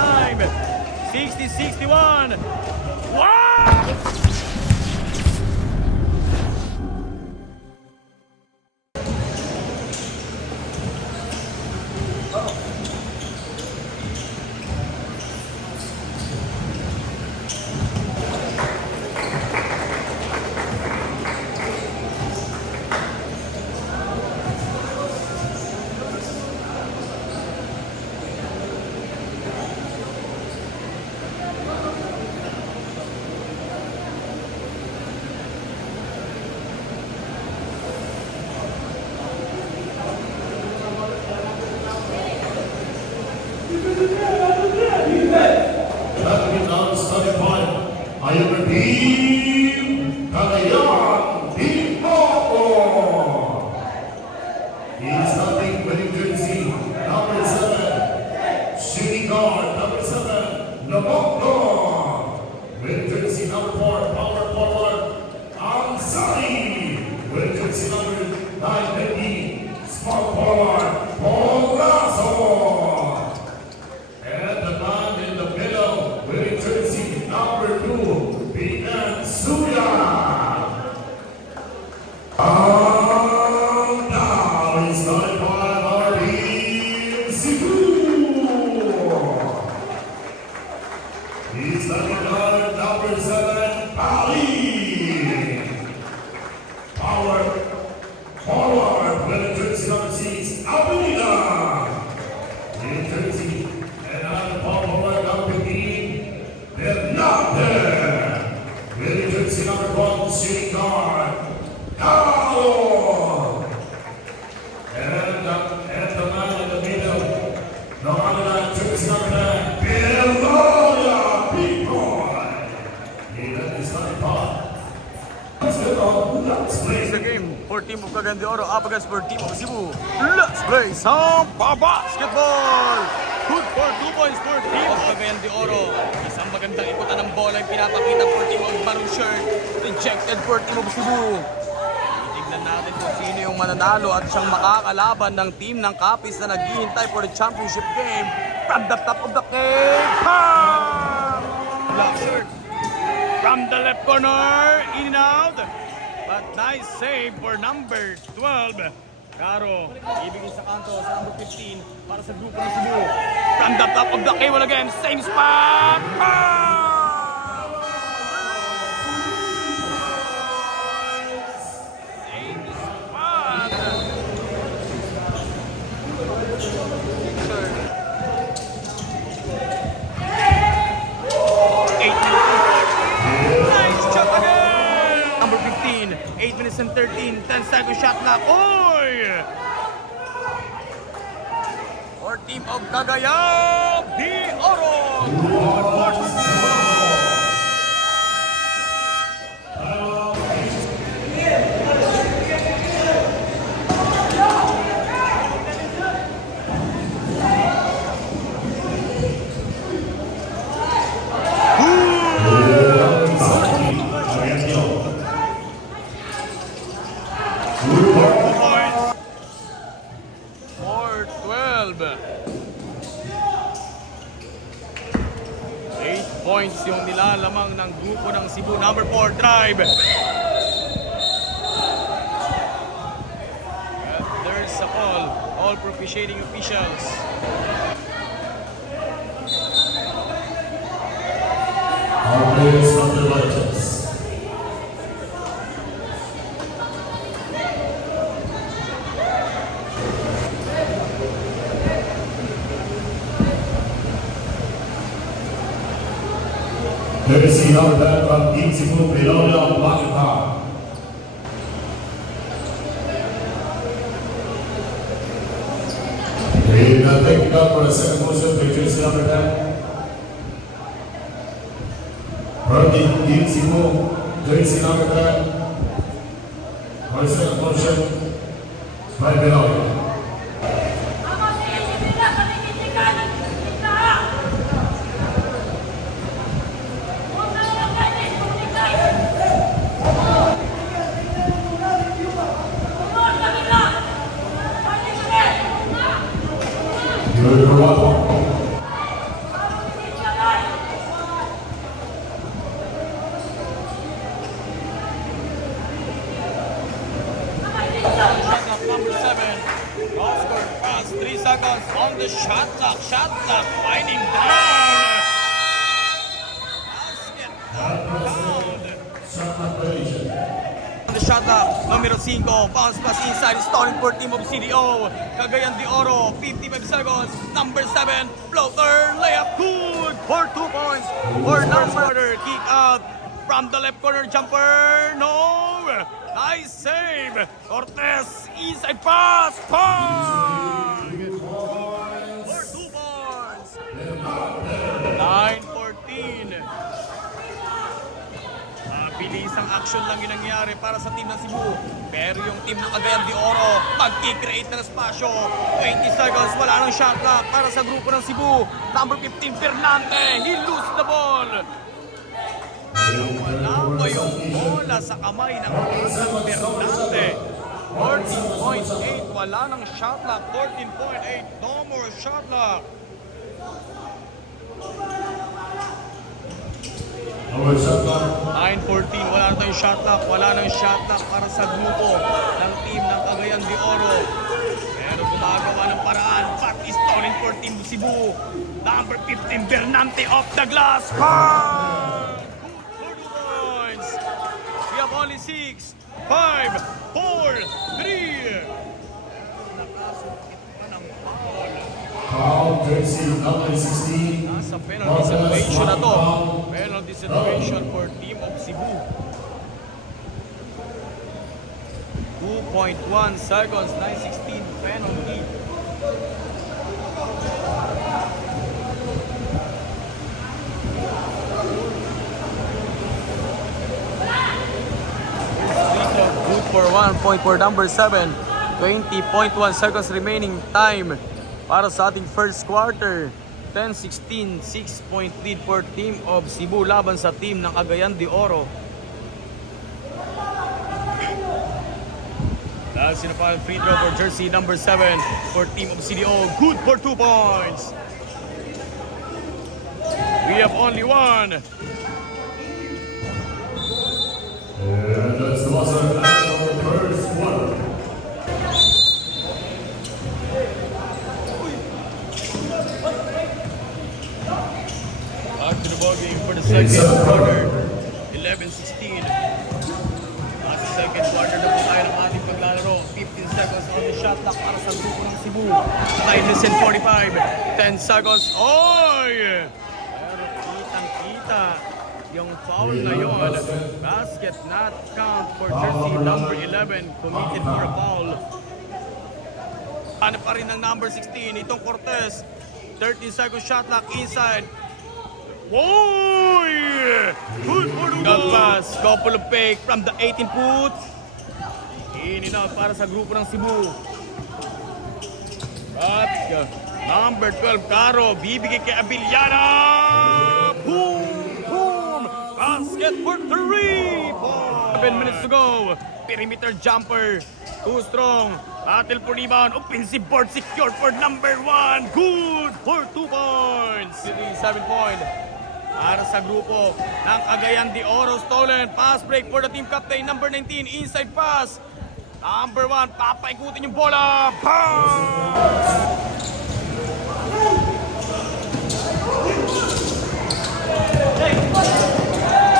Time 60-61. Wow! Ayun team Cagayan Binondo. He's starting winning jersey number 7, shooting guard number 7, Namondo. Winning jersey number 4, power forward Ansari. Winning jersey number 9, Becky, small forward Paul Lazo. And the man in the middle, winning jersey number 2, Binan Suya. And now he's starting by our team Cebu. He's starting guard number 7, Bali. Power forward, winning jersey number 6, Avenida. Winning jersey and another power forward number 15, Bernardo. Winning jersey number 1, shooting guard, Carlo. And the man in the middle, no other than jersey number 9, Beloya Big Boy. He led his starting part. Let's play The game for Team of Cagayan de Oro up against for Team of Cebu. Let's play some basketball. Good for 2 points for Team of Cagayan de Oro. Isang magandang ikutan ng bola yung pinapakita for Team of Maroon Shirt. Rejected for Team of Cebu. Tignan natin kung sino yung mananalo at siyang makakalaban ng team ng Capiz na naghihintay for the championship game. From the top of the cage, Black Shirt from the left corner, in and out. But nice save for number 12. Caro, ibigin sa kanto sa number 15 para sa grupo ng Cebu. From the top of the cable again, same spot. Same spot. Nice shot again. Number 15, 8 minutes and 13, 10-second shot clock. Oy! For Team of Cagayan de Oro. For 12. 8 points yung nilalamang ng grupo ng Cebu. Number 4, drive. And there's a call. All propitiating officials. Our players from the Lighters. Courtesy number 10 from Team Cebu, Beloya Makita. We will take it up for a second motion to jersey number 10. From Team Cebu, jersey number 10. For a second motion by Beloya. seconds on the shot clock. Shot clock winding down. Basket count. On the shot clock, numero 5. Bounce pass inside. Stalling for team of CDO. Cagayan de Oro. 55 seconds. Number 7. Floater. Layup. Good for 2 points. For number kick out. From the left corner jumper. No. Nice save. Cortez. Inside pass. Punch. For 2 points. 9-14. Bilisang action lang yung nangyari para sa team ng Cebu. Pero yung team ng Cagayan de Oro, mag-create ng espasyo. 20 seconds, wala nang shot clock para sa grupo ng Cebu. Number 15, Fernande. He lose the ball. Wala pa yung bola sa kamay ng Fernande. 14.8, wala nang shot clock. 14.8, no more shot clock. Our shot clock. 9-14, wala na tayong shot clock. Wala nang shot clock para sa grupo ng team ng Cagayan de Oro. Pero gumagawa ng paraan. But is stalling for team Cebu. Number 15, Bernante off the glass. Bang! Good for 2 points. We have only 6, 5, 4, 3. Nakasukit pa ng foul. Foul, jersey number 16. Nasa penalty situation na to. Penalty situation for team of Cebu. 2.1 seconds, 9:16 penalty. Good for 1 point for number 7. 20.1 seconds remaining time para sa ating first quarter. 10-16, 6-point lead for team of Cebu laban sa team ng Cagayan de Oro. Dahil sinapal free throw for jersey number 7 for team of CDO. Good for 2 points. We have only 1. And that's the buzzer at our first quarter. Back to the ball game for the second quarter. 11-16. Nasa second quarter na po tayo ng ating paglalaro. 15 seconds on the shot clock para sa grupo ng Cebu. 9:45. 10 seconds. Oy! Pero kitang-kita yung foul na yon. Basket not count for jersey number 11. Committed for a foul. Ano pa rin ng number 16. Itong Cortez. 13 seconds shot clock inside. Woy! Good for the pass. Couple of fake from the 18 foot. In and out para sa grupo ng Cebu. At number 12, Caro. Bibigay kay Abiliana. Boom! Boom! Basket for 3. 7 minutes to go. Perimeter jumper. Too strong. Battle for rebound. Offensive board secure for number 1. Good for 2 points. 7 point. Para sa grupo ng Cagayan de Oro. Stolen. Pass break for the team captain. Number 19. Inside pass. Number 1. Papaikutin yung bola. Bang!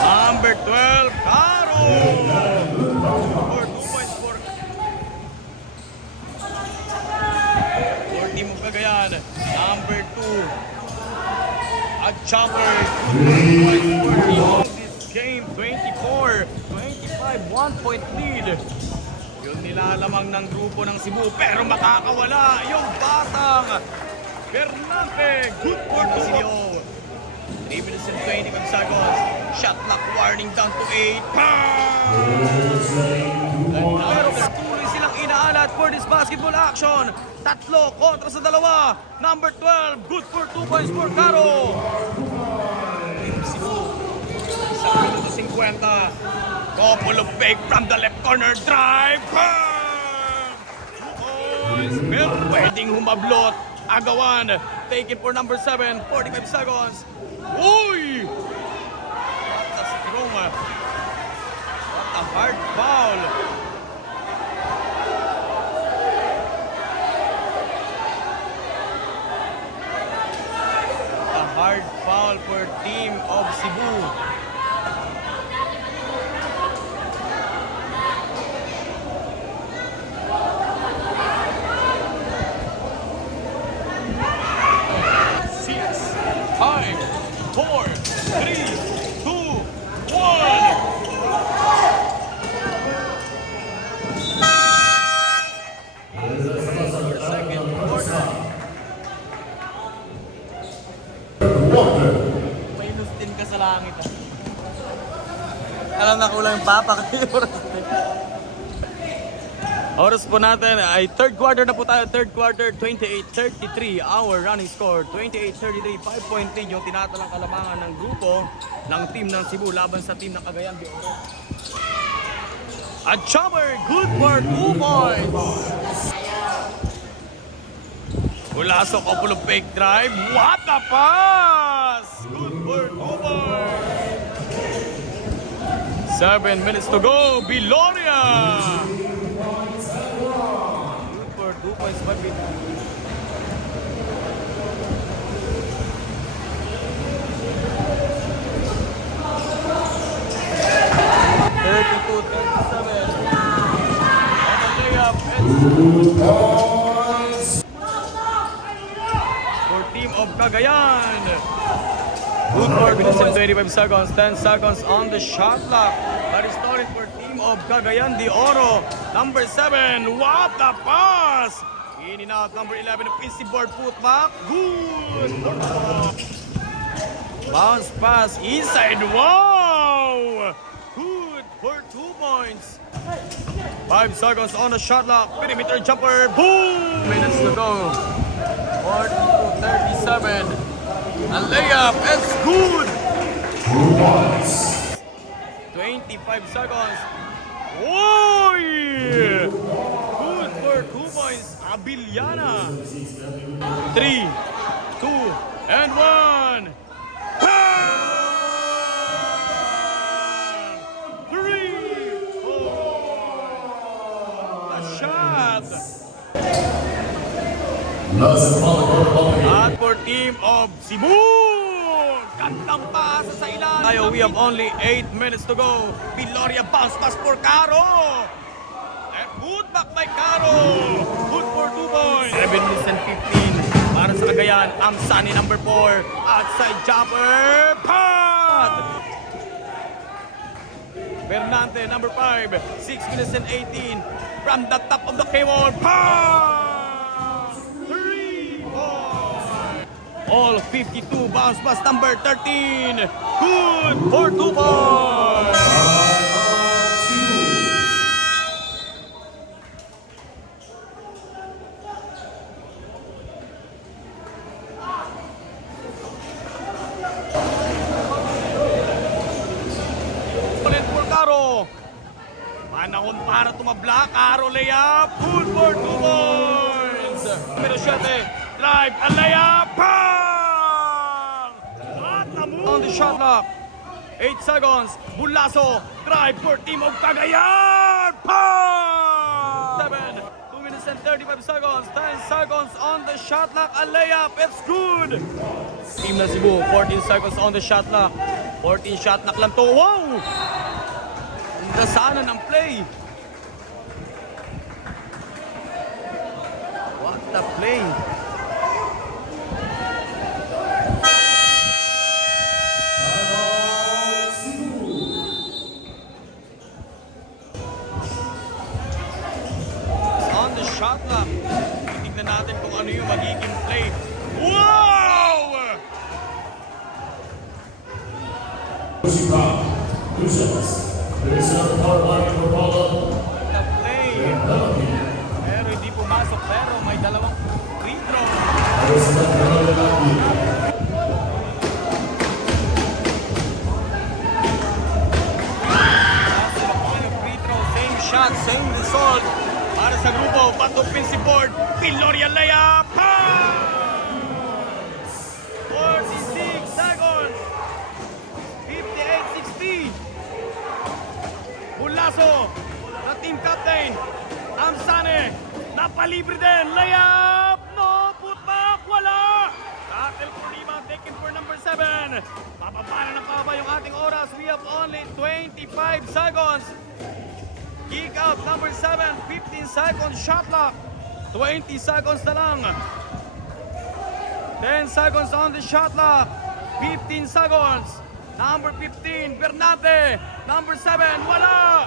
Number 12. Caro. For 2 points for team of Cagayan. Number 2. At Chopper. This game 24-25, 1 point lead. Yun nilalamang ng grupo ng Cebu pero makakawala yung batang Bernante. Good for the CDO. 3 minutes and 25 seconds. Shot clock warning down to 8. Pero patuloy silang inaalat for this basketball action. 3 kontra sa 2. Number 12. Good for 2 points for Caro. Cebu. 1 minuto 50. Couple of fake from the left corner. Drive. Bang! 2 points. Pero pwedeng humablot. Agawan. Taken for number 7. 45 seconds. Uy! What a strong. What a hard foul. Cebu. Six, five, four, three, two, one. Second quarter. Water. May lustin ka sa langit. Alam na kulang yung papa kayo. Oras po natin ay third quarter na po tayo. Third quarter, 28-33. Our running score, 28-33. 5 point lead yung tinatalang kalamangan ng grupo ng team ng Cebu laban sa team ng Cagayan de Oro. At Chopper, good for 2 points. Ulaso, couple of fake drive. What a pass! Good for 2 points. 7 minutes to go. Biloria! Good for 2 points by Biloria. For team of Cagayan. Good for minutes and 25 seconds. 10 seconds on the shot clock. But it's started for team of Cagayan de Oro. Number 7. What a pass! In and out. Number 11. PC board putback. Good. Bounce pass inside. Wow! Good for 2 points. 5 seconds on the shot clock. Perimeter jumper. Boom! Minutes to go. 42-37. A layup. It's good. 25 seconds. Oy! Good for 2 points. Abiliana. 3, 2, and 1. At for team of Cebu, gandang pasa sa ilalim. Tayo, we have only 8 minutes to go. Biloria bounce pass for Caro. And good back by Caro. Good for 2 points. 7 minutes and 15 para sa Cagayan. Amsani number 4. Outside jumper. Pat! Bernante number 5. 6 minutes and 18 from the top of the K-wall. Pat! All 52 bounce pass number 13. Good for 2 points. Ulit for Caro. Panahon para tumabla. Caro layup. Good for 2 points. Numero 7. Drive and layup. On the shot clock. 8 seconds. Bulaso. Drive for team of Cagayan. 7. 2 minutes and 35 seconds. 10 seconds on the shot clock. A layup. It's good. Team ng Cebu. 14 seconds on the shot clock. 14 shot clock lang to. Wow! Nasanan ang play. What a play. Shot clock. Titignan natin kung ano yung magiging play. Wow! The play. Pero hindi pumasok. Pero may dalawang free throw. Free throw. Same shot. Same result. Para sa grupo, back offensive board, Biloria layup! 46 seconds! 58-60! Bulaso, na team captain, Amsane, napalibre din, layup! No, putback, wala! Tackle for rebound, taken for number 7. Mapapala na pa ba yung ating oras? We have only 25 seconds. Kick out number 7, 15 seconds shot clock. 20 seconds na lang. 10 seconds on the shot clock. 15 seconds. Number 15, Bernate. Number 7, wala.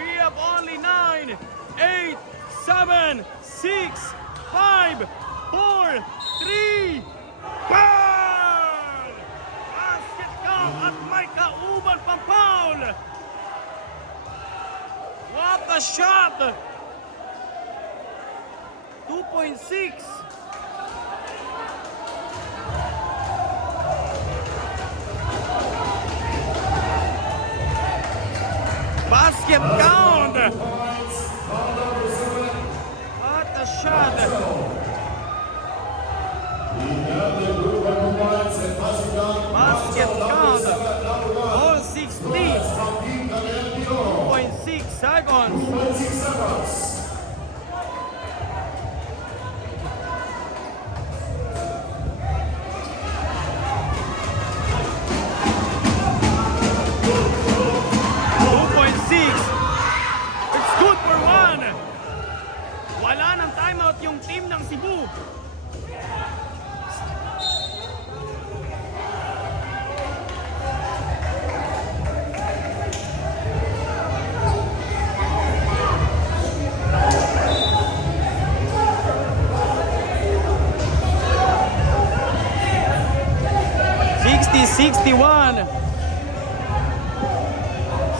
We have only 9, 8, 7, 6, 5, 4, 3, foul! Basket count at may kauban pang foul. What a shot! 2.6. Basket count! What a shot! Basket count! All 60. 2.6 seconds. 26 seconds. It's good for 1. Wala ng timeout yung team ng Cebu.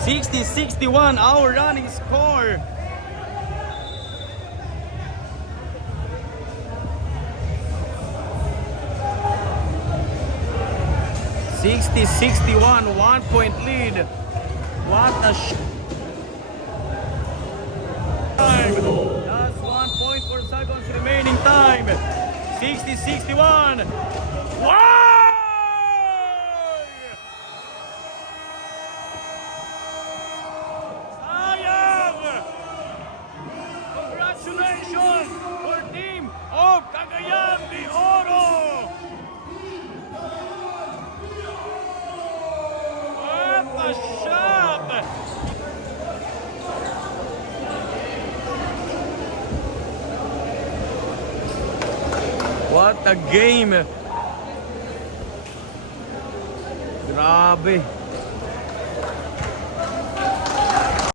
$60-61 our running score. $60-61, 1-point lead. What a time. Just 1.4 seconds remaining time. 60-61. Wow! Congratulations for team of Cagayan de Oro! What a shot! What a game! Grabe!